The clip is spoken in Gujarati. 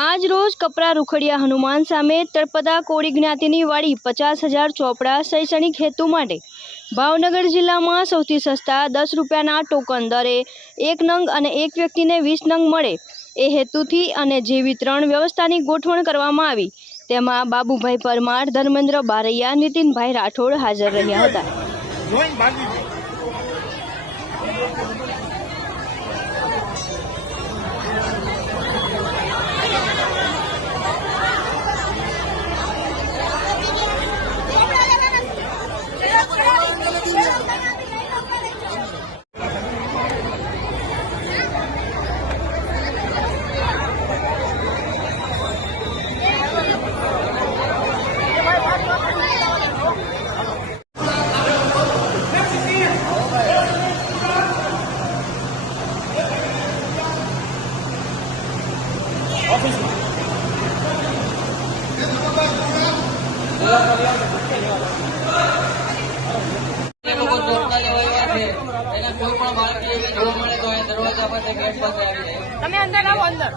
આજ રોજ કપરા રૂખડિયા હનુમાન સામે તળપદા કોળી જ્ઞાતિની વાડી 50,000 ચોપડા શૈક્ષણિક હેતુ માટે ભાવનગર જિલ્લામાં સૌથી સસ્તા 10 રૂપિયાના ટોકન દરે 1 નંગ અને એક વ્યક્તિને 20 નંગ મળે એ હેતુથી અને જે વિતરણ વ્યવસ્થાની ગોઠવણ કરવામાં આવી તેમાં બાબુભાઈ પરમાર, ધર્મેન્દ્ર બારૈયા, નીતિનભાઈ રાઠોડ હાજર રહ્યા હતા। તમે અંદર આવો અંદર